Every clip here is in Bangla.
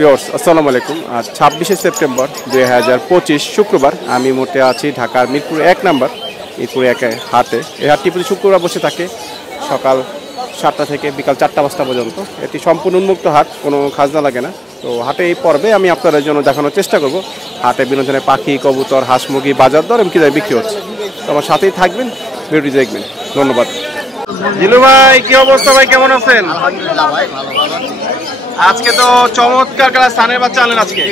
ভিউয়ার্স আসসালামু আলাইকুম। আজ 26শে সেপ্টেম্বর 2025 শুক্রবার। আমি মোটে আছি ঢাকার মিরপুর 1 নম্বর মিরপুর 1 হাটে। এই হাটটি প্রতি শুক্রবার বসে থাকে সকাল 7টা থেকে বিকাল 4টা পর্যন্ত। এটি সম্পূর্ণ উন্মুক্ত হাট, কোনো খাজনা লাগে না। তো হাটে এই পর্বে আমি আপনাদের জন্য দেখানোর চেষ্টা করব হাটে বিভিন্ন ধরনের পাখি, কবুতর, হাঁস মুরগি বাজার দর এমন কি বিক্রি হচ্ছে। তো আমার সাথেই থাকবেন, ভিডিওটি দেখবেন। ধন্যবাদ। জিলু ভাই, কি অবস্থা ভাই, কেমন আছেন? আলহামদুলিল্লাহ ভাই, ভালো ভালো। আজকে তো চমৎকার কালার সানের বাচ্চা আনলেন আজকে।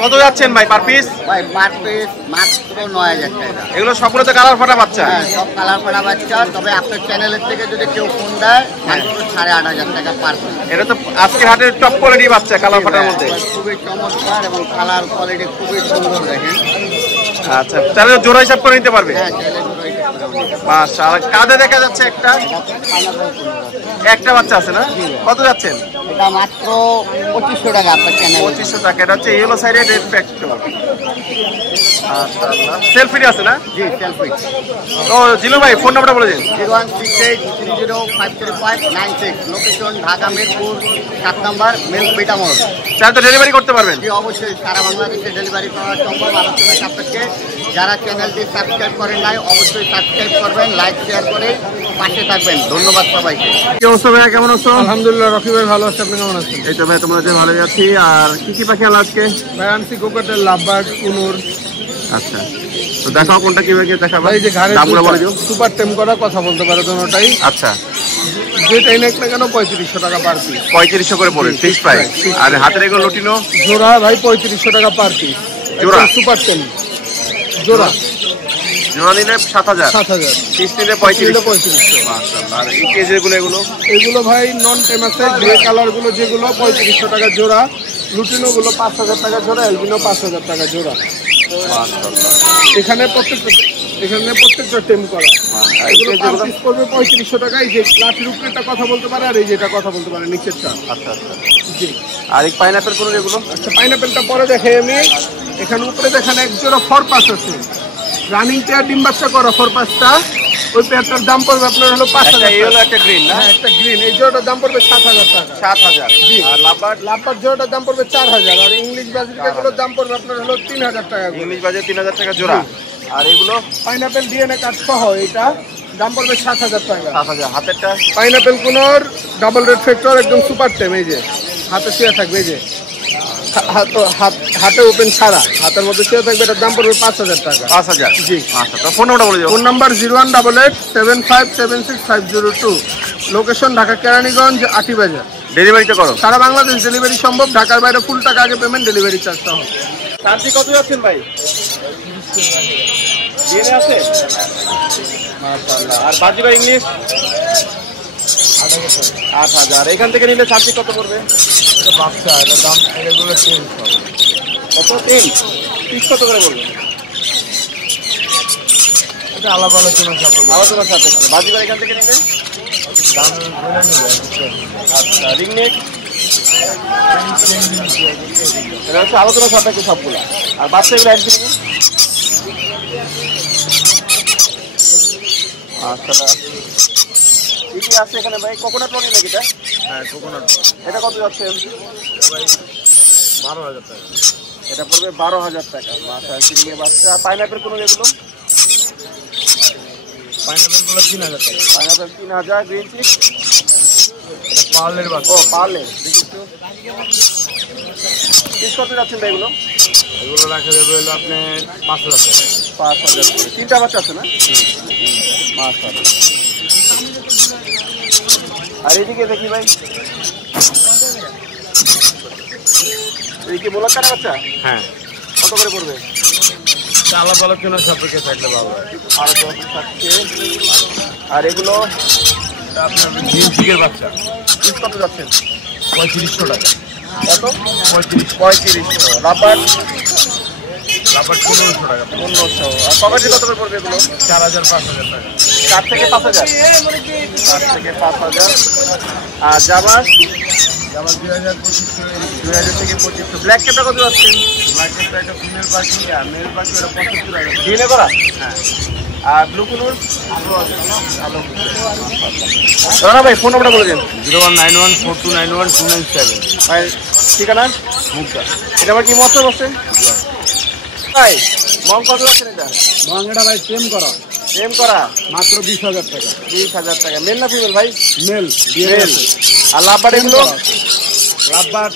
কত যাচ্ছেন ভাই পার পিস? ভাই পার পিস মাত্র 9000 টাকা। এগুলো সবগুলো তো কালার ফাটা বাচ্চা? হ্যাঁ, সব কালার ফাটা বাচ্চা। তবে আপনার চ্যানেলের থেকে যদি কেউ ফোন দেয় মাত্র 8500 টাকা পার পিস। এটা তো আজকের হাটের টপ কোয়ালিটি বাচ্চা, কালার ফাটার মধ্যে খুবই চমৎকার এবং কালার কোয়ালিটি খুবই সুন্দর দেখেন। আচ্ছা, তাহলে জোড়া হিসাব করে নিতে পারবে? হ্যাঁ, চ্যানেল মাশাআল্লাহ। কাঁধে দেখা যাচ্ছে একটা বাচ্চা আছে না? কত যাচ্ছেন? এটা মাত্র 2500 টাকা আপনার চ্যানেল। 2500 টাকা। এটা হচ্ছে ইয়েলো সাইডের রেড ফ্যাক্টর। মাশাআল্লাহ। সেলফি আছে না? জি, সেলফি। তো জিলু ভাই ফোন নাম্বারটা বলে দিন। 01683053596, লোকেশন ঢাকা মিরপুর 7 নম্বর মিল্ক বিটা মোড়। চাইলে তো ডেলিভারি করতে পারবেন? জি, অবশ্যই সারা বাংলাদেশে ডেলিভারি করা সম্ভব। আলোচনা সাপেক্ষে যারা চ্যানেলটি সাবস্ক্রাইব করেন নাই অবশ্যই সাবস্ক্রাইব করবেন, লাইক শেয়ার করে পাশে থাকবেন। ধন্যবাদ সবাইকে। কি অবস্থা ভাই, কেমন আছো? আলহামদুলিল্লাহ, রকি ভাই ভালো আছে, আপনি কেমন আছেন? এই তো ভাই, তোমাদের ভালোই আছি। আর কি কি পাখি আনলো আজকে? ভাই আনছি কোকাটেল, লাভবার্ড, কুনুর। আচ্ছা, তো দেখাও কোনটা কিভাবে দেখাবো। ভাই যে ঘাড়ে দামগুলো বলে দিও। সুপার টেম করা, কথা বলতে পারে দুটোটাই। আচ্ছা, যেটাই নেক না কেন 3500 টাকা পার পিস। 3500 করে পড়ে ফিক্স প্রাইস। আর হাতের এগুলো লুটিনো জোড়া ভাই 3500 টাকা পার পিস। জোড়া? সুপার টেম জোড়া জোড়া নিলে 7000, 7000, পিস নিলে 3500। 3500। মাশাআল্লাহ। আর এই কেজেগুলো এগুলো এগুলো ভাই নন টেম আছে, গ্রে কালার গুলো যেগুলো 3500 টাকা জোড়া, লুটিনো গুলো 5000 টাকা জোড়া, এলবিনো 5000 টাকা জোড়া। মাশাআল্লাহ। এখানে প্রত্যেকটা টেম করা। এগুলো পার পিস পড়বে 3500 টাকা। এই যে লাঠির উপরেটা কথা বলতে পারে, আর এই যেটা কথা বলতে পারে নিচেরটা। আচ্ছা আচ্ছা। জি। আর এই পাইনাপেল কোন এগুলো? আচ্ছা, পাইনাপেলটা পরে দেখাই আমি। এখানে উপরে দেখেন এক জোড়া ফরপাস আছে, রানিং পেয়ার, ডিম বাচ্চা করা ফরপাসটা। ওই পেয়ারটার দাম পড়বে আপনার হলো 5000 টাকা। ইয়েলো একটা গ্রিন না? হ্যাঁ, একটা গ্রিন। এই জোড়াটার দাম পড়বে 7000 টাকা। 7000। জি। আর লাভবার্ড? লাভবার্ড জোড়াটার দাম পড়বে 4000। আর ইংলিশ বাজিকাগুলোর দাম পড়বে আপনার হলো 3000 টাকা করে। ইংলিশ বাজে 3000 টাকা জোড়া। আর এগুলো পাইনাপেল ডিএনএ কার্ড সহ এটা দাম পড়বে 7000 টাকা। 7000। হাতেরটা? পাইনাপেল কোনোর ডাবল রেড ফ্যাক্টর, একদম সুপার টেম। এই যে হাতে শুয়ে থাকবে, এই যে হাতে ওপেন ছাড়া, হাতের মধ্যে শুয়ে থাকবে। এটার দাম পড়বে 5000 টাকা। 5000? জি। আচ্ছা, তো ফোন নাম্বারটা বলে দিও। Phone number 01887576502, location Dhaka Keraniganj Atibazar. ডেলিভারিটা করো? সারা বাংলাদেশ ডেলিভারি সম্ভব। ঢাকার বাইরে ফুল টাকা আগে পেমেন্ট, ডেলিভারি চার্জ সহ। শান্তি কত যাচ্ছেন ভাই? ডিএনএ আছে? মাশাআল্লাহ। আর বাজিবার ইংলিশ? 8000। এখান থেকে নিলে শান্তি কত পড়বে? বাচ্চা এটার দাম এগুলো চেঞ্জ হবে। কত? 3 পিস কত করে বলবে? এটা আলাদা আলোচনা সাপেক্ষে। আলোচনা সাপেক্ষে। বাজিবার এখান থেকে নিলে দাম বলে নিবে। আচ্ছা, রিংনেক? এটা হচ্ছে আলোচনা সাপেক্ষে সবগুলো। আর বাচ্চাগুলো একদিন? আচ্ছা, কি কি আছে এখানে ভাই? কোকোনাট রনি নাকি এটা? হ্যাঁ, কোকোনাট। এটা কত যাচ্ছে ভাই 12000 টাকা। এটা পড়বে 12000 টাকা। আচ্ছা, চিংড়ি বাচ্চা। পাইনাপেল কোন এগুলো? পাইনাপেল গুলো 3000 টাকা। পাইনাপেল 3000। Green cheese? এটা পার্লের বাচ্চা। ও, পারলে। পিস কত যাচ্ছেন ভাই এগুলো? এগুলো রাখা যাবে হলো আপনি 5000 টাকা। 5000 করে। 3টা বাচ্চা আছে না? মাশাআল্লাহ। আর এদিকে দেখি ভাই, এদিকে বোলার কাটা বাচ্চা? হ্যাঁ। কত করে পড়বে? আলাদা আলোচনা সাপেক্ষে থাকলে ভালো হয়। আরো 10 থাকছে। আর এগুলো আপনার গ্রিন চিকের বাচ্চা। পিস কত যাচ্ছেন? 3500 টাকা। কত? 3500। রাবার? রাবার 1500 টাকা। 1500। আর কভারটি কত করে পড়বে এগুলো? 4000 5000 টাকা। 4 থেকে 5000? 4 থেকে 5000। আর জামা? জামা 2025 2000 থেকে 2500। ব্ল্যাক ক্যাপটা কত যাচ্ছেন? ব্ল্যাক একটা ফিমেল পাখি, আর মেল পাখি ওটা 75 টাকা। ডিএনএ করা? হ্যাঁ। আর ব্লু কুনুর দাদা ভাই ফোন নাম্বারটা বলে দিন। 019142912997। ভাই ঠিকানা মুক্তা। এটা আবার কি মতো বসছে ভাই? মং কত যাচ্ছেন এটা? ভাঙড়া ভাই সেম করা, সেম করা মাত্র 20,000 টাকা। 20,000 টাকা। মেল না ফিমেল ভাই? মেল। মেল। আর লাভবার এগুলো? লাভবার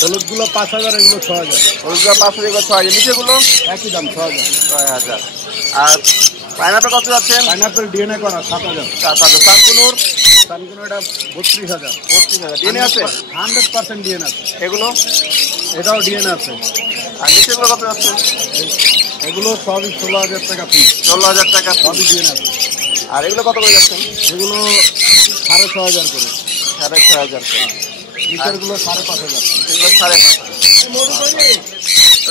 হলুদগুলো 5,000, এগুলো 6,000। ওইগুলো 5,000, এগুলো 6,000। নিচেগুলো একই দাম 6,000। 6,000। আর পাইনাপেল কত যাচ্ছেন? পাইনাপেল ডিএনএ করা 7,000। 7,000। সানকুনুর? সানকুনো এটা 32,000। 32,000। ডিএনএ আছে? 100% ডিএনএ আছে। এগুলো? এটাও ডিএনএ আছে। আর নিচেগুলো কত যাচ্ছে? এগুলো সবই 16,000 টাকা পিস। 16,000 টাকা। সবই ডিএনএ আছে। আর এগুলো কত করে যাচ্ছেন? এগুলো 6,500 করে। 6,500 করে। নিচেরগুলো 5,500। এগুলো 5,500।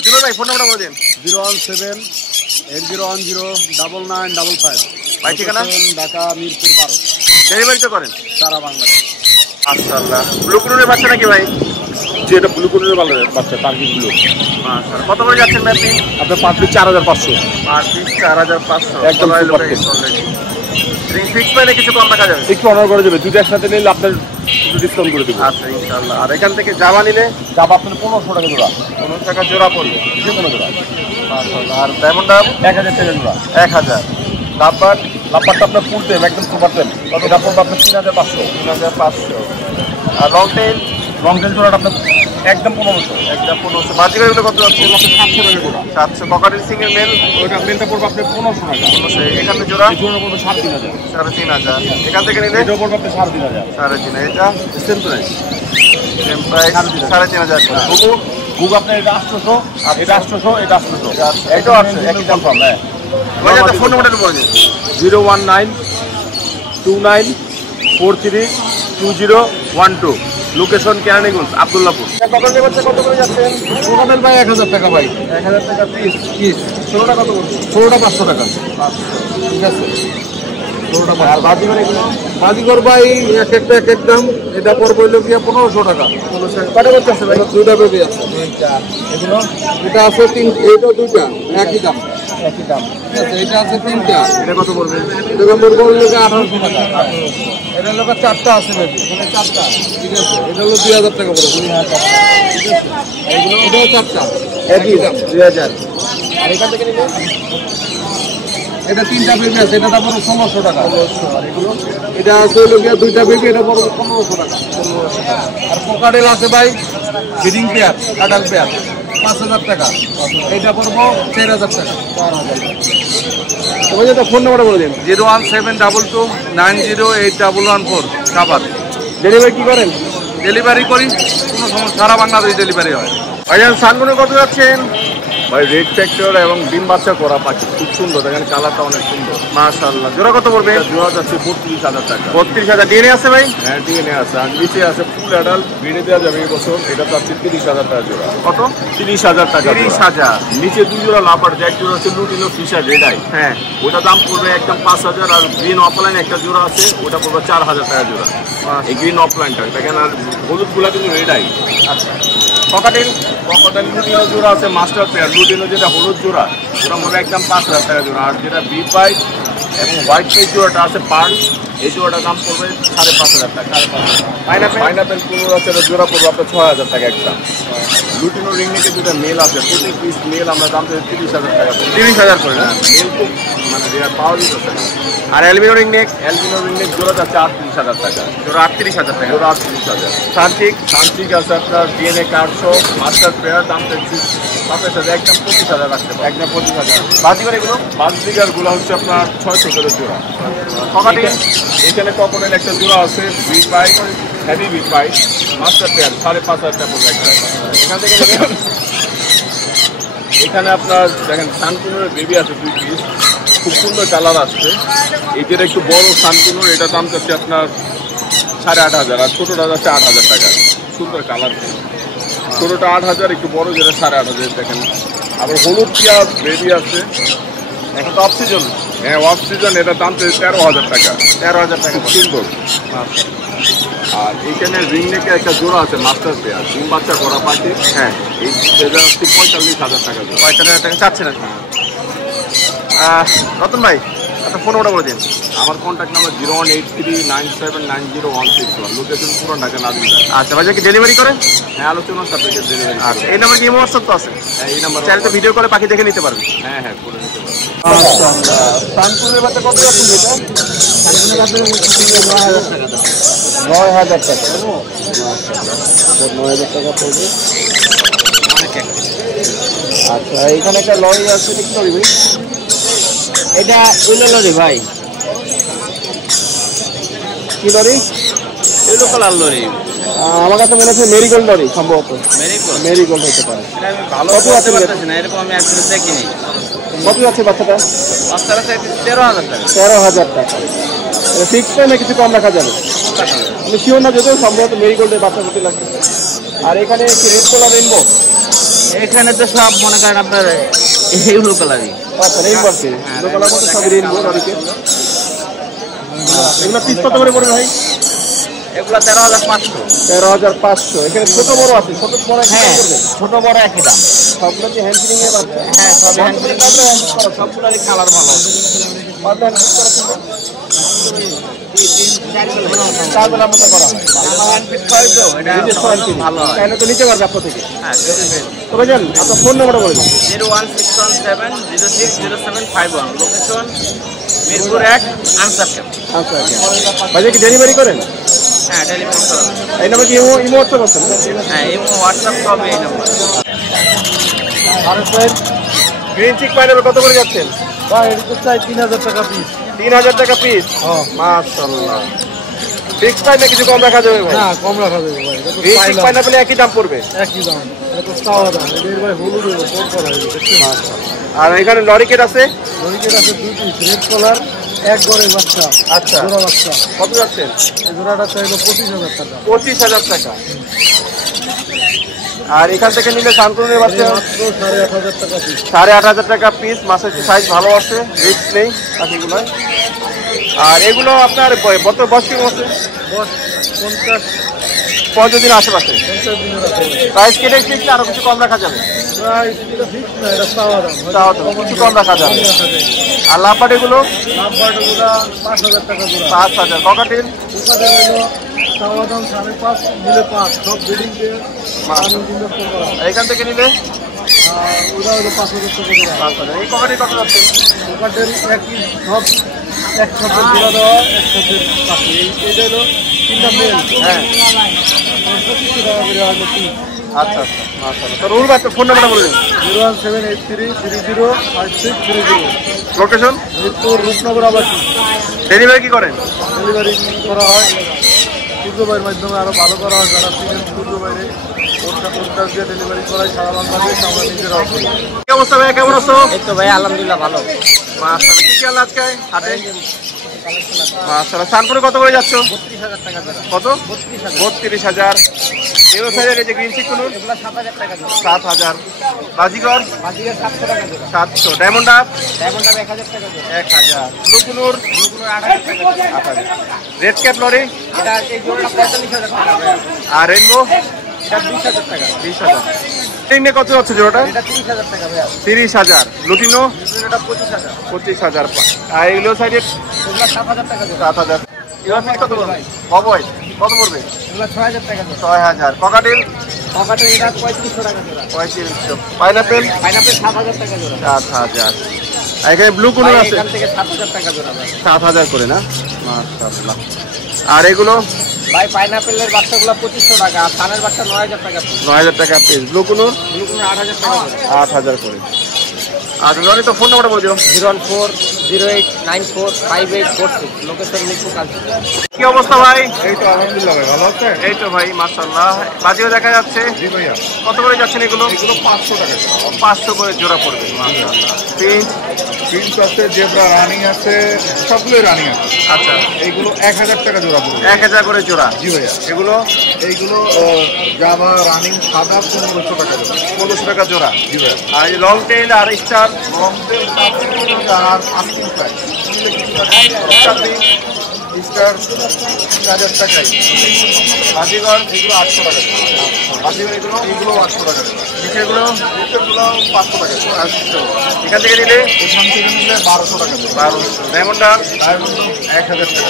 দিল ভাই ফোন নাম্বারটা বলে দিন। 01780109955। ভাই ঠিকানা? ঢাকা মিরপুর 12। ডেলিভারি তো করেন সারা বাংলাদেশ। মাশাআল্লাহ। ব্লু কুনুরের বাচ্চা নাকি ভাই? যে এটা ব্লু কুনুরের বাচ্চা টার্গেট ব্লু। মাশাআল্লাহ। কত করে যাচ্ছেন ভাই আপনি? আপনার পার পিস 4,500। আর পিস 4,500। একদম সুপার টেস্ট। রিং ফিক্স পাইলে কিছু কম রাখা যাবে? একটু অর্ডার করে দেবে, দুটো একসাথে নিলে আপনার ডিসকাউন্ট করে দেবো। আচ্ছা ইনশাআল্লাহ। আর এখান থেকে জামা নিলে দাম আপনার 1,500 টাকা জোড়া। 15 টাকা জোড়া পড়বে যে কোনো জোড়া। মাশাআল্লাহ। আর ডায়মন্ড ডাব 1,000 টাকা জোড়া। 1,000। লাভবার লাভবারটা আপনার ফুল টেম, একদম সুপার টেম। এটা পড়বে আপনার 3,500। 3,500। আর লং টেইল? লং টেল জোড়াটা আপনার একদম 1,500। একটা 1500। বাজিকার এগুলো কত যাচ্ছে? 700 টাকা জোড়া। 700। ককাটেল সিং এর মেল? ওইটা মেলটা পড়বে আপনার 1,500 টাকা। 1500। এখানে জোড়া এই জোড়া পড়বে 3,500। 3,500। এখান থেকে নিলে এটাও পড়বে আপনার 3,500। 3,500। এটা সেম প্রাইস। সেম প্রাইস 3,500 করে। বুবু বুবু আপনার এটা 800, এটা 800, এটা 800। এটাও 800, একই দাম। কনফার্ম। হ্যাঁ। ভাই আপনার ফোন নাম্বারটা বলে দিন। 01929432012। লোকেশন কেরানীগঞ্জ, আব্দুল্লাহপুর। ককাটেল বাচ্চা কত করে যাচ্ছেন? কোকাটেল ভাই 1,000 টাকা ভাই। 1,000 টাকা পিস। পিস। 16টা কত করছে? 16টা 500 টাকা। ঠিক আছে। 16টা 500। আর বাজিকার এগুলো? বাজিগর ভাই এক এক দাম। এটা পড়বে হইলো গিয়া 1,500 টাকা। 1500। কটা করতে আছে ভাই? দুইটা বেবি আছে। এগুলো এটা আছে এটা দুইটা একই দাম। একই দাম। ঠিক আছে। এটা আছে 3টা। এটা কত পড়বে? এটা পড়বে হইলো 1,800 টাকা। এটা হলো 4টা আছে বেবি। এটা 4টা। ঠিক আছে। এটা হলো 2,000 টাকা পড়বে। 2,000 টাকা। ঠিক আছে। এগুলো এটাও 4টা। একই দাম 2,000। আর এখান থেকে নিলে এটা 3টা বেবি আছে। এটা পড়বে 1,500 টাকা। 1500। আর এগুলো এটা আছে হইলো গিয়া 2টা বেবি। এটা পড়বে 1,500 টাকা। 1500 টাকা। আর কোকাটেল আছে ভাই ফিডিং পেয়ার, কাটাল পেয়ার 5,000 টাকা। এইটা পড়বো 4,000 টাকা। 4,000 টাকা। তোমার যেটা ফোন নাম্বারটা বলে দিন। 01722908114 কাবার। ডেলিভারি কি করেন? ডেলিভারি করি, কোনো সমস্যা, সারা বাংলাদেশ ডেলিভারি হয়। ভাইজান সানগুলো কত যাচ্ছেন? ভাই রেড ফ্যাক্টর এবং ডিম বাচ্চা করা পাখি খুব সুন্দর, দেখেন কালারটা অনেক সুন্দর। মাশাআল্লাহ। জোড়া কত পড়বে? জোড়া যাচ্ছে 32,000 টাকা। 32,000। ডিএনএ আছে ভাই? হ্যাঁ ডিএনএ আছে। আর নিচে আছে ফুল অ্যাডাল্ট, বেড়ে দেওয়া যাবে এই বছর। এটা চাচ্ছে 30,000 টাকা জোড়া। কত? 30,000 টাকা। 30,000। নিচে 2 জোড়া লাপার, এক জোড়া হচ্ছে লুটিনো ফিশার রেড আই। হ্যাঁ। ওটা দাম পড়বে একদম 5,000। আর গ্রিন অফলাইন একটা জোড়া আছে, ওটা পড়বে 4,000 টাকা জোড়া। এই গ্রিন অফলাইনটা দেখেন। আর হলুদগুলা কিন্তু রেড আই। আচ্ছা। ককাটেল? ককাটেল লুটিনো জোড়া আছে মাস্টার পেয়ার। লুটিনো যেটা হলুদ জোড়া, ওটা পড়বে একদম 5,000 টাকা জোড়া। আর যেটা বি পাই এবং হোয়াইট পেজ জোড়াটা আছে পার্ল, এই জোড়াটার দাম পড়বে 5,500 টাকা। পাইনাপেল কুনুর আছে, এটা জোড়া পড়বে আপনার 6,000 টাকা একদম। লুটিনো রিংনেকে যেটা মেল আছে, প্রতি পিস মেল আমরা দাম থেকে 30,000 টাকা পড়বে। 30,000 করে না? মেল খুব মানে রেয়ার পাওয়া যেতেছে না। আর albino ring neck? Albino ringneck জোড়া যাচ্ছে 38,000 টাকা। জোড়া 38,000 টাকা। জোড়া 38,000। সানচিক? তান্ত্রিক আছে আপনার ডিএনএ কার্ডশো মাস্টার পেয়ার, দাম থেকে 27,000 একদম 25,000 রাখতে পারে। একদম 25,000। বাজিকার এগুলো? বাজদিগারগুলো হচ্ছে আপনার 600 করে জোড়া। ককাটেল? এখানে ককটেল একটা জোড়া আছে বি পাই, হেভি বি পাই, মাস্টার পেয়ার 5,500 টাকা পড়বে একটা। এখান থেকে নেবেন? এখানে আপনার দেখেন সানকুনোর বেবি আছে 2 পিস, খুব সুন্দর কালার আসছে। এটার একটু বড় সানকুনোর, এটা দাম যাচ্ছে আপনার 8,500। আর ছোটোটা যাচ্ছে 8,000 টাকা। সুন্দর কালার, ছোটোটা 8,000, একটু বড় যেটা 8,500 দেখেন। আবার হলুদ টিয়া বেবি আছে, এখন তো অফ সিজন। হ্যাঁ অফ সিজন, এটা দাম তো 13,000 টাকা। 13,000 টাকা। খুব সুন্দর। আর এইখানে রিং নেকে একটা জোড়া আছে মাস্টার পেয়ার, ডিম বাচ্চা করা পাখি। হ্যাঁ। এই এটা হচ্ছে 45,000 টাকা জোড়া। 45,000 টাকা চাচ্ছেন আর কি। রতন ভাই আপনার ফোন নাম্বারটা বলে দিন। আমার কন্ট্যাক্ট নাম্বার 01839790161, লোকেশন পুরো ঢাকা নাজিরা। আচ্ছা ভাই, কি ডেলিভারি করে? হ্যাঁ, আলোচনা সাপেক্ষে ডেলিভারি। আচ্ছা, এই নাম্বার কি হোয়াটসঅ্যাপ তো আছে? হ্যাঁ, এই নাম্বার চাইলে তো ভিডিও করে পাখি দেখে নিতে পারবেন। হ্যাঁ হ্যাঁ, করে নিতে পারবেন। কানপুরের বাচ্চা কত যাচ্ছেন এটা? 9,000 টাকা। 9,000 টাকা পড়বে। আচ্ছা, এখানে একটা লরি আছে, কি লরি ভাই? এটা উইলো লরি ভাই, কি লরি? উইলো colour lory. আমার কাছে মনে হচ্ছে মেরিগোল্ড লরি, সম্ভবত মেরিগোল্ড। মেরিগোল্ড হতে পারে। আমি ভালো কত বলতে আছে পারতেছি না, এরকম আমি একদম দেখিনি। কত যাচ্ছে বাচ্চাটা? বাচ্চারা চাই 13,000 টাকা। 13,000 টাকা। ফিক্স টাইমে কিছু কম রাখা যাবে? আমি শিওর না, যদিও সম্ভবত মেরিগোল্ডের বাচ্চা হতে লাগছে। আর এখানে কি রেড কালার রেনবো? এখানে তো সব মনে করেন আপনার ইউলো কালারই। আচ্ছা, রেনবো আছে, ইউলো কালার মতো সব রেনবো লরিকে। এগুলো পিস কত করে পড়বে ভাই? এগুলো 13,500। 13,500। এখানে ছোট বড় আছে, ছোট বড় একই দাম হ্যাঁ, পড়বে? ছোট বড় একই দাম। সবগুলো কি হ্যান্ড ফিডিং এর বাচ্চা? হ্যাঁ, সব হ্যান্ড ফিডিং করলে হ্যান্ড করা সব। সবগুলোরই কালার ভালো। পারলে হ্যান্ড করা সম্ভব? 4 বেলার মতো করা হয়। এটা ভালো হয়। তাহলে তো নিতে পারবে আপনার থেকে। হ্যাঁ, তো ভাইজান, আপনার ফোন নাম্বারটা বলে দিন। 01617060751, লোকেশন মিরপুর 1, আনসার ক্যাম্প। আচ্ছা, ভাইজা কি ডেলিভারি করেন? হ্যাঁ, ডেলিভারি করা। এই নাম্বার কি ইমো হোয়াটসঅ্যাপ আছে? হ্যাঁ, এই হোয়াটসঅ্যাপ সবই এই নম্বর। গ্রিন চিক পাইনাপেল কত করে যাচ্ছেন? ভাই এটা তো চাই 3,000 টাকা পিস। 3,000 টাকা পিস? মাশাআল্লাহ। ফিক্স টাইমে কিছু কম রাখা যাবে ভাই? না, কম রাখা যাবে ভাই, এটা তো গ্রিন চিক পাইলাম। পাইনাপেল একই দাম পড়বে? একই দাম, এটা তো চাওয়া দাম। এদের ভাই হলুদ হলো, কোট করা হয়েছে, দেখছেন? আর এখানে লরিকেট আছে? লরিকেট আছে 2 পিস, রেড কালার, এক গড়ের বাচ্চা। আচ্ছা, জোড়া বাচ্চা। কত যাচ্ছেন? এই জোড়াটা চাইলো 25,000 টাকা। 25,000 টাকা। আর এখান থেকে নিলে শান্তনুরের বাচ্চা মাত্র 8,500 টাকা পিস। 8,500 টাকা পিস। মাছের সাইজ ভালো আছে, রিস্ক নেই পাখিগুলো। আর এগুলো আপনার বয়স কেমন আছে? 50 15 দিন আশেপাশে। দিনের আছে। প্রাইস কেটে এসেছি, আরো কিছু কম রাখা যাবে? প্রাইস এটা ফিক্স না, এটা চাওয়া দাম। চাওয়া দাম, কিছু কম রাখা যাবে। আর লাভবাট এগুলো? লাভবার্ড গুলা 5,000 টাকা জোড়া। 5,000। ককাটেল? উপাদান হলো চাওয়া দাম 5.5, নিলে 5, সব ব্রিডিং দিয়ে আমি ইনভেস্ট করা। এখান থেকে নিলে আর ওরা হলো 5,000 টাকা জোড়া। 5,000। এই ককাটেল কত যাচ্ছে? দোকানটার একই সব একসাথে জোড়া দেওয়া, একসাথে পাখি। এটা হলো 3টা মেল। হ্যাঁ, 2500 টাকা করে হলো পিস। আচ্ছা আচ্ছা, মাশাআল্লাহ। তো রুল ভাই, ফোন নাম্বারটা বলে দিন। 01783305630। লোকেশন? মিরপুর রূপনগর আবাসী। ডেলিভারি কি করেন? ডেলিভারি করা হয় সূর্য ভাইয়ের মাধ্যমে, আরো ভালো করা হয়। যারা ছিলেন সূর্য বাইরে ওটা দিয়ে ডেলিভারি করাই সারা বাংলাদেশ, আমরা নিজেরা আছি। কি অবস্থা ভাই, কেমন আছো? এই তো ভাই আলহামদুলিল্লাহ ভালো। মাশাআল্লাহ। কি খেয়াল আজকে হাটে? মাশাআল্লাহ। শানপুরে কত করে যাচ্ছ? 32,000 টাকা জোড়া। কত? 32,000। 32,000। এই সাইজের এই যে গ্রিন চিক কুনুর? এগুলো 7,000 টাকা জোড়া। 7,000। বাজিগর? বাজিগার 700 টাকা জোড়া। 700। Diamond up? ডায়মন্ড আপ 1,000 টাকা জোড়া। 1,000। ব্লু কুনুর? এগুলো 8,000 টাকা জোড়া। 8,000। Red cap lory? এটা এই জোড়াটা 45,000 টাকা ভাই। আর রেনবো? এটা 20,000 টাকা। 20,000। টিনে কত হচ্ছে জোড়াটা? এটা 30,000 টাকা ভাই। 30,000। লুটিনো? এটা 25,000। 25,000। আর এগুলো সাইডে? এগুলো 7,000 টাকা জোড়া। 7,000। এবার পিস কত পড়বে? অবয় কত পড়বে? এগুলো 6,000 টাকা জোড়া। 6,000। ককাটেল? পকেটে এটা 3500 টাকা জোড়া। 3500। পাইনাপেল? পাইনাপেল 7,000 টাকা জোড়া। 7,000। আর এখানে ব্লু কুনুর ভাই আছে? এখান থেকে 7,000 টাকা জোড়া ভাই। 7,000 করে না? মাশাআল্লাহ। আর এগুলো? ভাই পাইনাপেলের বাচ্চাগুলো 2500 টাকা, আর সানের বাচ্চা 9,000 টাকা পিস। 9,000 টাকা পিস। ব্লু কুনুর? এগুলো 8,000 টাকা জোড়া। 8,000 করে। আর লরি তো ফোন নাম্বারটা বলে দিও। 01408945846, লোকেশন মিরপুর কালচি। কি অবস্থা ভাই? এই তো আলহামদুলিল্লাহ ভাই, ভালো আছে? এই তো ভাই মাশাআল্লাহ। বাজিও দেখা যাচ্ছে। জি ভাইয়া, কত করে যাচ্ছেন এগুলো? এগুলো 500 টাকা। 500 করে জোড়া পড়বে। মাশাআল্লাহ। পিঙ্ক? প্রিন্স আছে, জেব্রা রানিং আছে, সবগুলোই রানিং আছে। আচ্ছা, এইগুলো 1,000 টাকা জোড়া পড়বে। 1,000 করে জোড়া। জি ভাইয়া, এগুলো এইগুলো জাভা রানিং সাদা 1500 টাকা জোড়া। 1500 টাকা জোড়া। জি ভাইয়া, আর এই লং টেইল আর স্টার? লং টেল 700 টাকা আর আস্কিং প্রাইস। স্টার 3000 টাকায়। বাজিগর এগুলো 800 টাকা। বাজিগর এগুলো 800 টাকা। নিচেগুলো 500 টাকা। এখান থেকে নিলে এখান থেকে নিলে 1200 টাকা। 1200। ডায়মন্ডটা 1000 টাকা।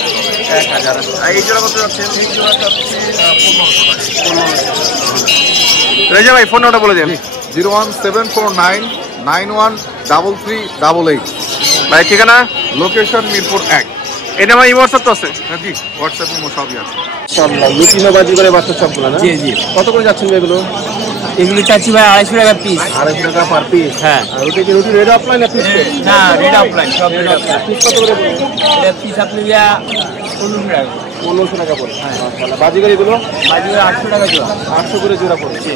1000। আর এই জোড়া কত যাচ্ছে? এই জোড়া চাচ্ছি 1500 টাকা। রেজা ভাই ফোন নাম্বারটা বলে দিন। 01749 913388। ভাই ঠিকানা? লোকেশন মিরপুর 1। এটা আমার হোয়াটসঅ্যাপ তো আছে। হ্যাঁ জি, হোয়াটসঅ্যাপ সবই আছে। লুটিনো বাজি করে বাচ্চা সবগুলো না? জি জি। কত করে যাচ্ছেন এগুলো? এগুলো চাচ্ছি ভাই 250 টাকা পিস। 250 টাকা পার পিস। হ্যাঁ। আর ওটা কি রুটি রেড অফলাইন না পিস? না রেড অফলাইন, সব রেড অফলাইন। পিস কত করে পড়বে? এটা পিস আপনি যা 15 টাকা। 1500 টাকা পড়ে। মাশাআল্লাহ। বাজি করে এগুলো বাজি 800 টাকা জোড়া। 800 করে জোড়া পড়ে। জি।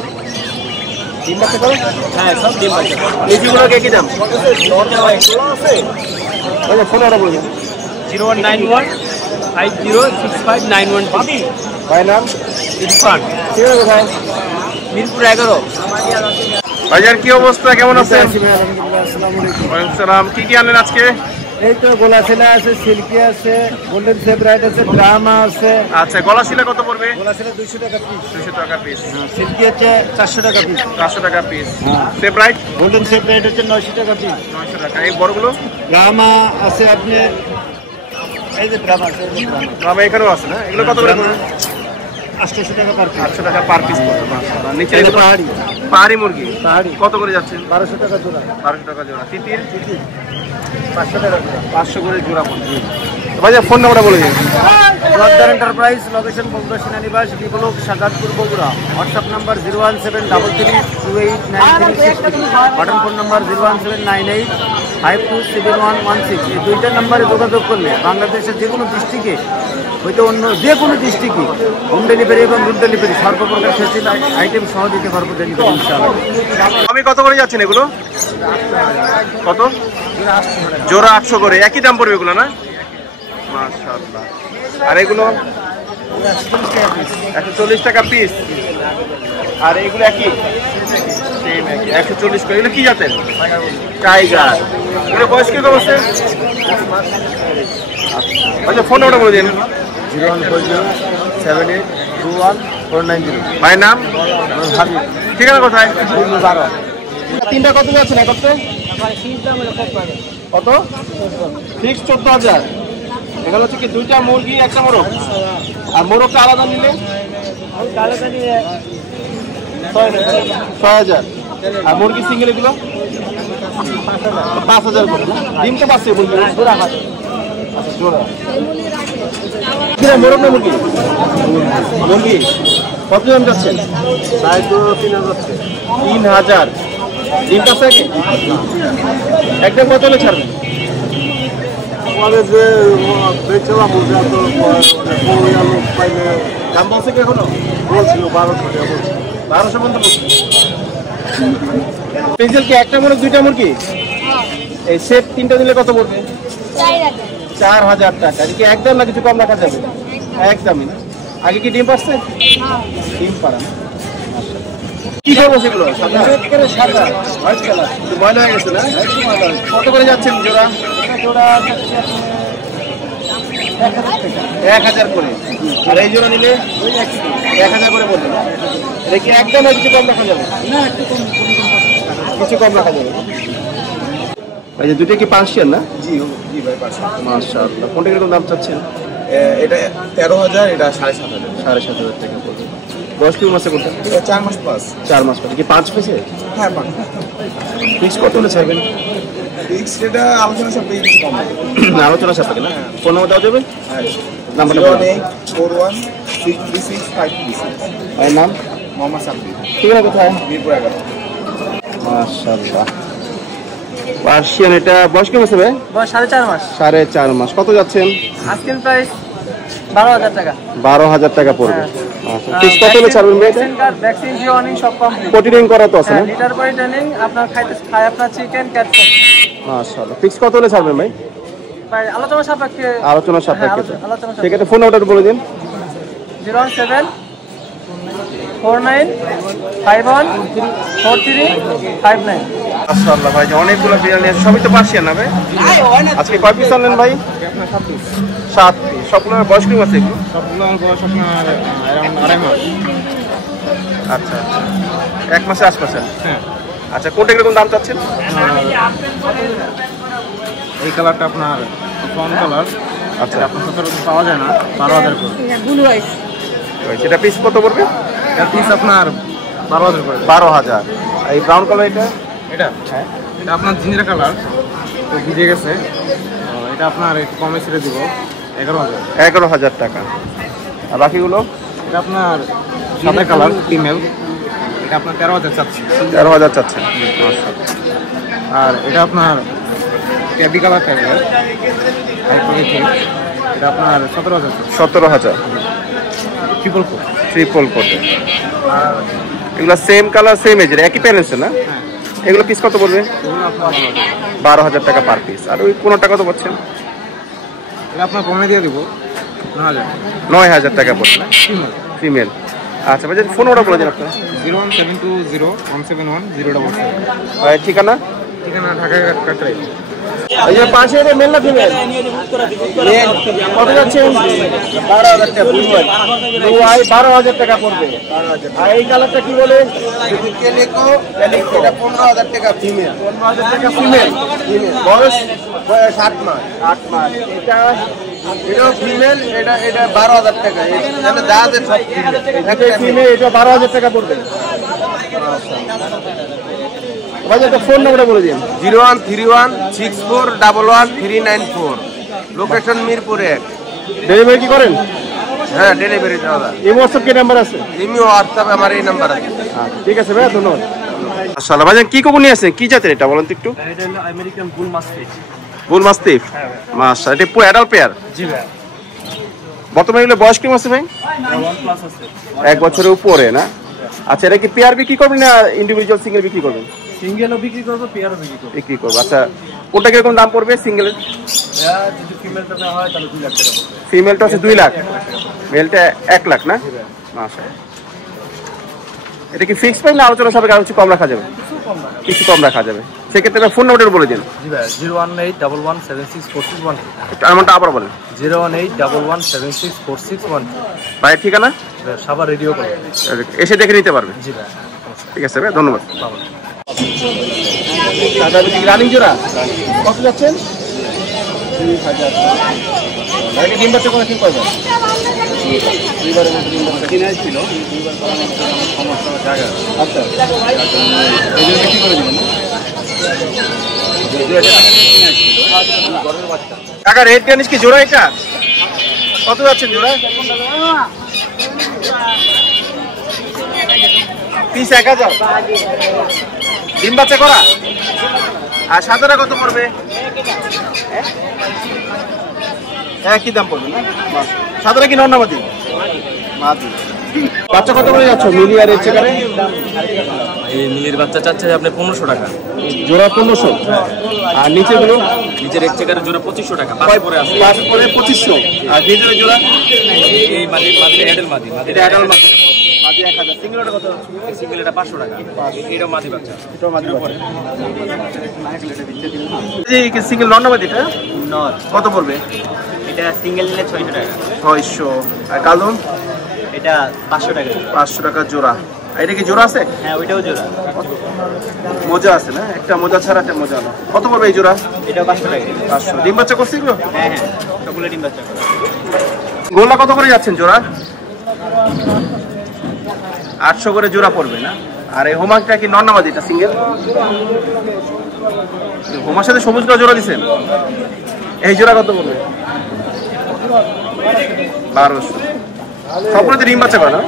ডিম বাচ্চা করো? হ্যাঁ সব ডিম বাচ্চা। নিজিগুলো কি দাম? আচ্ছা ফোন নাম্বার বলে দিন। 0191 506591। ভাই নাম? ইরফান। ঠিক আছে ভাই। মিরপুর 11। ভাইজান কি অবস্থা, কেমন আছেন? আসসালামু আলাইকুম। ওয়ালাইকুম সালাম। কি কি আনলেন আজকে? এই তো গোলাশিলা আছে, সিল্কি আছে, গোল্ডেন ফেভারাইট আছে, ড্রামা আছে। আচ্ছা গলা শিলা কত পড়বে? গোলাশিলা 200 টাকা পিস। 200 টাকা পিস। সিল্কি হচ্ছে 400 টাকা পিস। 400 টাকা পিস। ফেভারাইট গোল্ডেন ফেভারাইট হচ্ছে 900 টাকা পিস। 900 টাকা। এই বড়গুলো? ড্রামা আছে আপনি, এই যে ড্রামা আছে, বাবা এখানেও আছে না? এগুলো কত করে পড়বে? 800 টাকা পার পিস। 800 টাকা পার পিস পড়বে। মাশাআল্লাহ। নিচে এটা এগুলো পাহাড়ি পাহাড়ি মুরগি পাহাড়ি কত করে যাচ্ছেন? 1200 টাকা জোড়া। 1200 টাকা জোড়া। তিতির 500 টাকা জোড়া। 500 করে জোড়া পড়বে। ভাইজান ফোন নাম্বারটা বলে দিন। ব্লকদার enterprise, location Bogura Senanibas, Biplob Sadatpur Bogura. WhatsApp number 01733289366। Button phone number 01798527116। এই দুইটা নাম্বারে যোগাযোগ করলে বাংলাদেশের যে কোনো ডিস্ট্রিক্টে হয়তো অন্য যে কোনো ডিস্ট্রিক্টে হোম ডেলিভারি এবং রুট ডেলিভারি সর্বপ্রকার ফেসিল আইটেম সহ দিতে পারবো ডেলিভারি ইনশাআল্লাহ। আমি কত করে যাচ্ছেন এগুলো? কত? জোড়া 800 করে। একই দাম পড়বে এগুলো না? মাশাআল্লাহ। আর এগুলো 140 টাকা পিস। আর এগুলো একই সেম একই 140 করে। এগুলো কি জাতের? টাইগার। এগুলো বয়স কি অবস্থা? আচ্ছা ফোন নাম্বারটা বলে দিন। 01407821490। ভাইয়ের নাম? ঠিকানা কোথায়? তিনটা কত যাচ্ছেন এক করতে? কত? ফিক্স 14,000। এগুলো হচ্ছে কি দুইটা মুরগি একটা মোরগ। আর মোরগটা আলাদা নিলে 6,000। আর মুরগি সিঙ্গেল এগুলো 5,000 করে। ডিম তো পাচ্ছে মুরগি জোড়া। জোড়া মোরগ না মুরগি? মুরগি কত দাম যাচ্ছেন? 3,000। ডিম পাচ্ছে কি একদম কত হলে ছাড়বেন? দাম বলছে কি এখনো? বলছিল 1200 পর্যন্ত বলছে। পেন্সিল কি একটা মুরগ দুইটা মুরগি? এই সেট তিনটা দিলে কত পড়বে? 4,000 টাকা। কি একদম না কিছু কম রাখা যাবে? একদমই না। আগে কি ডিম পাচ্ছে? ডিম পারা না। কি করবো সেগুলো? ময়লা হয়ে গেছে না? কত করে যাচ্ছেন জোড়া? জোড়া 1,000 করে। আর এই জোড়া নিলে 1,000 করে বলবেন। দেখি একদম কিছু কম রাখা যাবে না? কিছু কম রাখা যাবে। ভাই দুটো কি পার্সিয়ান না? জি জি ভাই, পাঁচশো। মাশাআল্লাহ। কোনটা কিরকম দাম চাচ্ছেন? এটা 13,000, এটা 7,500। 7,500 টাকা পড়বে। বয়স কি মাসে করতে? এটা 4 মাস প্লাস। 4 মাস পরে। কি 5 পেছে? হ্যাঁ 5। ফিক্স কত হলে ছাড়বেন? ফিক্স এটা আলোচনা সব বেশি কিছু কম হবে। আলোচনা সাপেক্ষে না? ফোন নাম্বার দেওয়া যাবে? হ্যাঁ। নাম্বারটা বলুন। 018416336। ভাইয়ের নাম? মোহাম্মদ সাব্বির। ঠিক আছে কোথায়? মিরপুর 11। মাশাআল্লাহ। পার্সিয়ান এটা বয়স কি মাসে ভাই? বয়স 4.5 মাস। 4.5 মাস। কত যাচ্ছেন? আজকের প্রাইস 12,000 টাকা। 12,000 টাকা পড়বে। আচ্ছা ফিক্স কত হলে ছাড়বেন ভাই? ভ্যাকসিন জিওনিং সব কমপ্লিট। প্রোটিন করা তো আছে না? লিটার পরে ট্রেনিং আপনার খায় আপনার চিকেন ক্যাটস। মাশাআল্লাহ। ফিক্স কত হলে ছাড়বেন ভাই? ভাই আলোচনা সাপেক্ষে। আলোচনা সাপেক্ষে। আলোচনা সাপেক্ষে। ঠিক আছে ফোন নাম্বারটা বলে দিন। 01749514359। মাশাআল্লাহ ভাই অনেকগুলো বিরিয়ানি আছে, সবই তো পার্সিয়ান না ভাই? আজকে কয় পিস আনলেন ভাই? 7 পিস। সবগুলোর বয়স কিরকম আছে এগুলো? সবগুলোর বয়স আপনার অ্যারাউন্ড 2.5 মাস। আচ্ছা আচ্ছা, 1 মাসের আশপাশে। হ্যাঁ। আচ্ছা, কোনটা কিরকম দাম চাচ্ছেন? এই কালারটা আপনার ফন কালার। আচ্ছা, আপনার সচরাচর পাওয়া যায় না, 12,000 করে। সেটা পিস কত পড়বে? এটা পিস আপনার 12,000 করে। 12,000। এই ব্রাউন কালার এটা? এটা হ্যাঁ, এটা আপনার জিঞ্জার কালার, তো ভিজে গেছে। এটা আপনার একটু কমে ছেড়ে দিব 11,000। 11,000 টাকা। আর বাকিগুলো? এটা আপনার সাদা কালার ফিমেল, এটা আপনার 13,000 চাচ্ছি। 13,000 চাচ্ছেন। আর এটা আপনার ক্যাবি কালার টাইপের, এটা আপনার 17,000। 17,000। Triple quote. ট্রিপল কোটে। এগুলো সেম কালার সেম এজের, একই প্যারেন্টসে না? হ্যাঁ, এগুলো পিস কত পড়বে? এগুলো আপনার 12,000 টাকা পার পিস। আর ওই কোনোটা কত পাচ্ছেন? এটা আপনার কমে দিয়ে দেবো 9,000। 9,000 টাকা পড়বে না? ফিমেল। ফিমেল। আচ্ছা ভাই, ফোন অর্ডার বলে দিন আপনার। 01720171707। ঠিকানা? ঠিকানা ঢাকা কাটরাই। এই যে পাশে এটা মেল না ফিমেল? কত যাচ্ছে? 12,000 টাকা। ব্লু আই 12,000 টাকা পড়বে। আর এই কালারটা কি বলে? ক্যালিকো। এটা 15,000 টাকা ফিমেল। 15,000 টাকা ফিমেল। বয়স 7 মাস। 8 মাস। এটাও ফিমেল। এটা 12,000 টাকা। এটা দাঁতের সব ফিমেল। এটা 12,000 টাকা পড়বে। ভাই একটা ফোন নাম্বারটা বলে দিন। 013164113994। লোকেশন মিরপুর 1। ডেলিভারি কি করেন? হ্যাঁ, ডেলিভারি দাদা। এই হোয়াটসঅ্যাপ কি নাম্বার আছে? ইমি হোয়াটসঅ্যাপ আমার এই নাম্বার আছে। ঠিক আছে ভাই, ধন্যবাদ। আসসালাম ভাই, কি কবু নিয়ে আসছেন? কি জাতের এটা বলেন তো একটু? এটা হলো আমেরিকান বুল মাস্টিফ। বুল মাস্টিফ। মাশাআল্লাহ, এটা পুরো অ্যাডাল্ট পেয়ার। জি ভাই। বর্তমানে এগুলো বয়স কেমন আছে ভাই? 1+ আছে। 1 বছরের উপরে না? আচ্ছা, এটা কি পেয়ার বিক্রি করবেন না ইন্ডিভিজুয়াল সিঙ্গেল বিক্রি করবেন? সিঙ্গেলও বিক্রি করবো, পেয়ারও বিক্রি করবো। বিক্রি করবো। আচ্ছা, কোনটা কিরকম দাম পড়বে সিঙ্গেলের? যদি ফিমেলটা না হয় তাহলে 2 লাখ টাকা পড়বে। ফিমেলটা হচ্ছে 2 লাখ, মেলটা 1 লাখ না? মাশাআল্লাহ। এটা কি ফিক্স প্রাইস না আলোচনা সাপেক্ষে আর কিছু কম রাখা যাবে? কিছু কম রাখা যাবে। সেক্ষেত্রে ফোন নাম্বারটা বলে দিন। জি ভাই, 01811764612। আমারটা আবার বলেন। 01811764612। ভাইয়ের ঠিকানা? সাভার রেডিও করে। এসে দেখে নিতে পারবে। জি ভাই। ঠিক আছে ভাই, ধন্যবাদ। রানিং জোড়া কত যাচ্ছেন? 20,000। ডিম বাচ্চা করে কি করবেন? দুইবারের মতো ডিম বাচ্চা কিনে আসছিল, দুইবার করানোর সমস্যা জায়গা। আচ্ছা, এই জন্য কি করে দিবেন? টাকা রেট জানিস কি জোড়া? এটা কত যাচ্ছেন জোড়া? পিস 1,000। ডিম বাচ্চা করা। আর সাদাটা কত পড়বে? হ্যাঁ, কি দাম পড়বে না? সাদাটা কি নন্না মাদি? মাদি। বাচ্চা কত করে যাচ্ছ মিলি আর এর চেকারে? এই মিলির বাচ্চা চাচ্ছে আপনি 1500 টাকা জোড়া। 1500। আর নিচে গুলো? নিচের এক চেকারের জোড়া 2500 টাকা। পাঁচ পরে আছে, পাঁচ পরে 2500। আর ডিজেলের জোড়া? এই মাদি অ্যাডাল মাদি। এটা অ্যাডাল্ট মাদি। মাদি 1,000। সিঙ্গেলটা কত? সিঙ্গেল এটা 500 টাকা। এটাও মাদি বাচ্চা। এটাও মাদি পড়ে। এই কি সিঙ্গেল নন্না মাদিটা? নর। কত পড়বে? এটা সিঙ্গেল নিলে 600 টাকা। 600। আর কালুন? এটা 500 টাকা। 500 টাকা জোড়া। আর এটা কি জোড়া আছে? হ্যাঁ, ওইটাও জোড়া। মোজা আছে না? একটা মোজা ছাড়া একটা মোজা না। কত পড়বে এই জোড়া? এটাও 500 টাকা। 500। ডিম বাচ্চা করছে এগুলো? হ্যাঁ হ্যাঁ, সবগুলো ডিম বাচ্চা করে। গোল্লা কত করে যাচ্ছেন জোড়া? 800 করে জোড়া পড়বে না? আর এই হোমাকটা কি নন্নামাদি? এটা সিঙ্গেল। হোমার সাথে সবুজটা জোড়া দিচ্ছেন, এই জোড়া কত পড়বে? 1200। সবগুলোতে ডিম বাচ্চা করে না?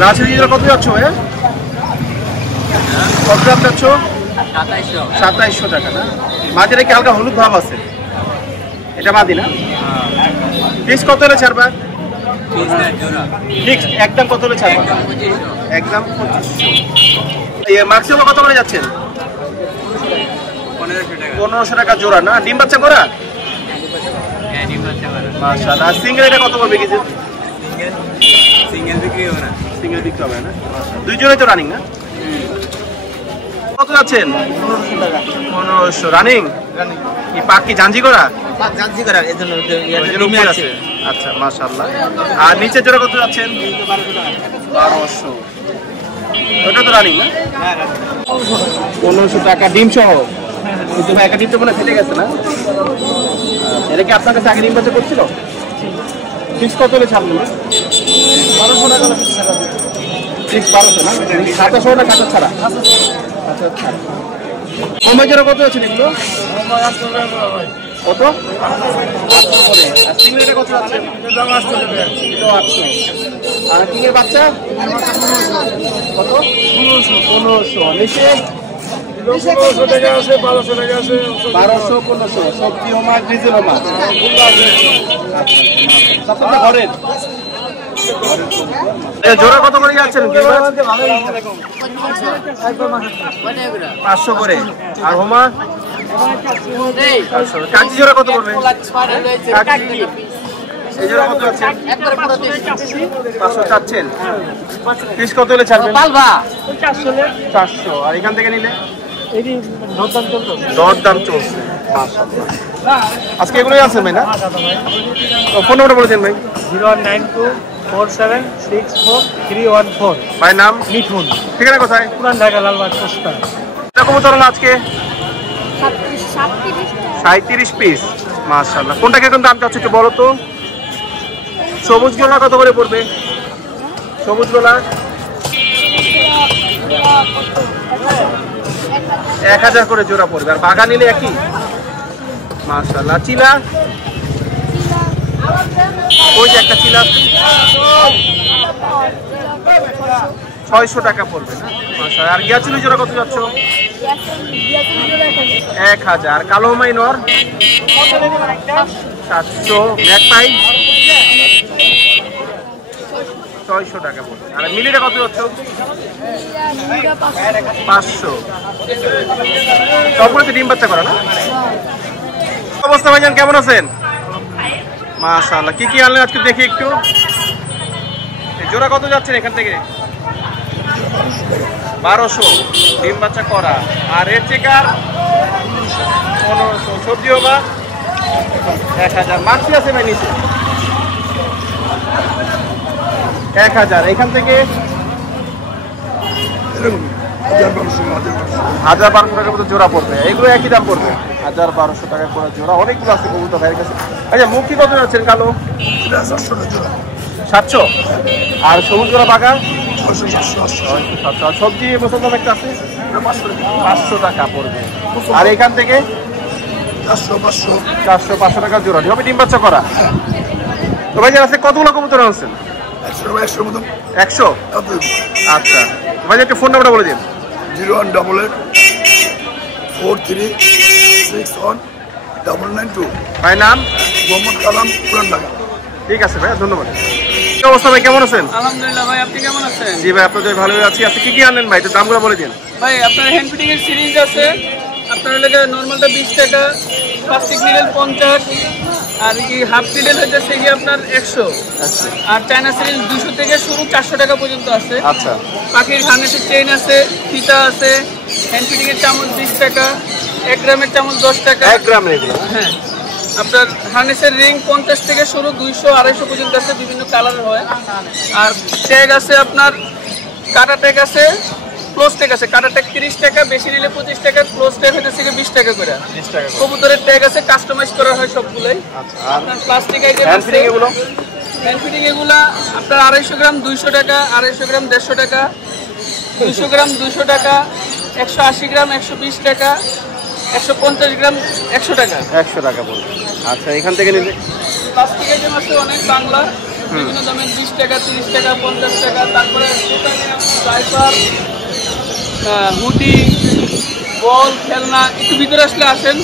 নার্সারি জোড়া কত যাচ্ছ ভাইয়া? কত দাম যাচ্ছ? 2700 টাকা না? মাদিরা কি হালকা হলুদ ভাব আছে? এটা মাদি না? পিস কত হলে ছাড়বা? ফিক্স একদম কত হলে ছাড়বা? একদম 2500। ম্যাক্সিমাম কত করে যাচ্ছেন? 1500 টাকা জোড়া না? ডিম বাচ্চা করা? মাশাআল্লাহ। সিঙ্গেল এটা কত পড়বে কেজি? সিঙ্গেল বিক্রি হবে না। সিঙ্গেল বিক্রি হবে না? দুই জোড়াই তো রানিং না? কত যাচ্ছেন? 1500 রানিং। কি পাক কি জাঞ্জি করা? জানছি করার এই জন্য উপরে আছে। আচ্ছা মাশাআল্লাহ। আর নিচে জোড়া কত যাচ্ছেন? 1200। ওটা তো রানিং না? 1500 টাকা ডিম সহ। কিন্তু ভাই একটা ডিম তো মনে ফেটে গেছে না? এটা কি আপনার কাছে আগে ডিম বাচ্চা করছিল? ফিক্স কত হলে ছাড়বেন? 1200 টাকা ফিক্স 1200 না? খাতা সহ না খাতা ছাড়া? আচ্ছা আচ্ছা। হোমাই জোড়া কত আছে এগুলো? কত? 800 করে। আর সিঙ্গেলটা কত আছে? এটা 800। আর কিংয়ের বাচ্চা? কত? 1500। নিচে 1500 টাকা আছে, 1200 টাকা আছে, 1200 1500 সবজি হোমা ডিজেল হোমা সবটা ঘরের। জোড়া কত করে যাচ্ছেন? 500 করে। আর হোমা কাঞ্চি জোড়া কত করবে? এই জোড়া কত আছে? 500 চাচ্ছেন। পিস কত হলে ছাড়বেন? 400। আর এখান থেকে নিলে দরদাম চলছে। আজকে এগুলোই আছেন ভাই না? ফোন নাম্বারটা বলে দেন ভাই। 019247643114। ভাই নাম? মিঠুন। ঠিকানা কোথায়? পুরান ঢাকা লালবাগ পোস্টার। এরকম ধরুন আজকে 37 পিস। মাশাআল্লাহ। কোনটা কিরকম দাম চাচ্ছে একটু বলো তো? সবুজ গোলা কত করে পড়বে? সবুজ গোলা 1000 করে জোড়া পড়বে। আর বাগা নিলে একই? মাশাআল্লাহ। চিলা ওই যে একটা চিলা 600 টাকা পড়বে না? মাশাআল্লাহ। আর গিয়াচুলি জোড়া কত যাচ্ছ? 1000। কালো মাইনর 700। ম্যাকপাই 600 টাকা পড়বে। আর মিলিটা কত যাচ্ছ? 500। সবগুলোতে ডিম বাচ্চা করা না? অবস্থা ভাইজান কেমন আছেন? মাশাআল্লাহ। কি কি আনলেন আজকে দেখি একটু। জোড়া কত যাচ্ছেন এখান থেকে? 1200 ডিম বাচ্চা করা। আর রেড চেকার 1500। সবজি হোমা 1000। মাছি আছে ভাই নিচে 1000। এখান থেকে 1200 টাকার মতো জোড়া পড়বে। এগুলো একই দাম পড়বে 1200 টাকা করে জোড়া। অনেকগুলো আছে কবুতর ভাইয়ের কাছে। আচ্ছা মুখি কত যাচ্ছেন কালো? 700। আর সবুজ জোড়া বাগা 700। আর সবজি মুসলমান একটা আছে 500 টাকা পড়বে। আর এখান থেকে 400 টাকা জোড়া হবে ডিম বাচ্চা করা। তো ভাই আছে কতগুলো কবুতর আনছেন? 100। আচ্ছা ভাই একটা ফোন নাম্বারটা বলে দিন। 0188436192। ভাই নাম? মোহাম্মদ কালাম, পুরান ঢাকা। ঠিক আছে ভাই ধন্যবাদ। কি অবস্থা ভাই কেমন আছেন? আলহামদুলিল্লাহ ভাই, আপনি কেমন আছেন? জি ভাই আপনাদের ভালোই আছি। আজকে কি কি আনলেন ভাই একটু দামগুলো বলে দিন। ভাই আপনার হ্যান্ড ফিটিং এর সিরিজ আছে। আপনার লেগে নর্মালটা 20 টাকা, প্লাস্টিক নিডেল 50, আর কি হাফ নিডেল হচ্ছে সেই আপনার 100। আর চায়না সিরিজ 200 থেকে শুরু 400 টাকা পর্যন্ত আছে। আচ্চা। পাখির হার্নেসের চেইন আছে, ফিতা আছে। হ্যান্ড ফিটিং এর চামচ 20 টাকা, 1 গ্রামের চামচ 10 টাকা। 1 গ্রাম এগুলো? হ্যাঁ। আপনার হার্নেসের রিং 50 থেকে শুরু 200 250 পর্যন্ত আছে, বিভিন্ন কালারের হয়। আর ট্যাগ আছে আপনার, কাটা ট্যাগ আছে, ক্লোজ ট্যাগ আছে। কাটা ট্যাগ 30 টাকা, বেশি নিলে 25 টাকা, ক্লোজ ট্যাগ হচ্ছে 20 টাকা করে। 20 টাকা। কবুতরের ট্যাগ আছে, কাস্টমাইজ করা হয় সবগুলোই। আচ্ছা। আপনার প্লাস্টিক আইটেম হ্যান্ড ফিটিং এগুলো? হ্যান্ড ফিটিং এগুলা আপনার 250 গ্রাম 200 টাকা, 250 গ্রাম 150 টাকা, 200 গ্রাম 200 টাকা, 180 গ্রাম 120 টাকা, 150 গ্রাম 100 টাকা। 100 টাকা বলুন। আচ্ছা এখান থেকে নিলে প্লাস্টিক আইটেম আছে অনেক বাংলা, বিভিন্ন দামের 20 টাকা 30 টাকা 50 টাকা। তারপরে ডাইপার, হুডি, বল, খেলনা। একটু ভিতরে আসলে আসেন।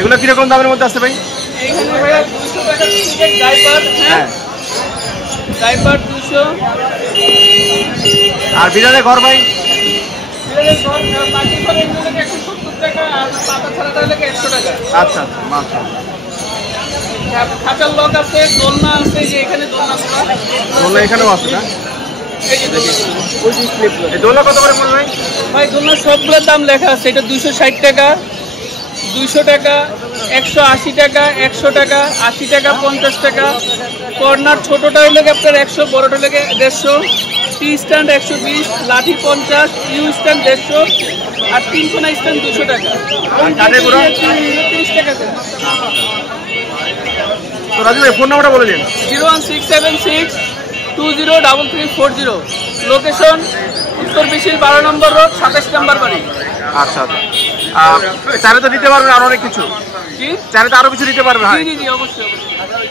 এগুলো কিরকম দামের মধ্যে আছে ভাই? এইখানে ভাইয়া 200 টাকা ডাইপার। হ্যাঁ ডাইপার 200। আর বিড়ালের ঘর ভাই? বিড়ালের ঘর পাখি ঘর এগুলো 170 টাকা, আর পাতা ছাড়াটা হলে 100 টাকা। আচ্ছা মাশাআল্লাহ। খাঁচার লক আছে, দোলনা আছে, যে এখানে দোলনা করা। দোলনা এখানেও আছে না? এই যে দোলনা। এই দোলনা কত করে পড়বে ভাই? ভাই দোলনা সবগুলোর দাম লেখা আছে। এটা 260 টাকা, 200 টাকা, 180 টাকা, 100 টাকা, 80 টাকা, 50 টাকা। কর্নার ছোটটা হইলে আপনার 100, বড়টা হইলে 150। টি স্ট্যান্ড 120, লাঠি 50, ইউ স্ট্যান্ড 150 আর 3 কোনা স্ট্যান্ড 200 টাকা। 30 টাকা। তো রাজু ভাই ফোন নাম্বারটা বলে দিন। 01676203340। লোকেশন উত্তর বিশিল 12 নম্বর রোড, 27 নম্বর বাড়ি। আচ্ছা চারে তো দিতে পারবেন আরো অনেক কিছু, জি চারে তো আরো কিছু দিতে পারবেন। জি অবশ্যই।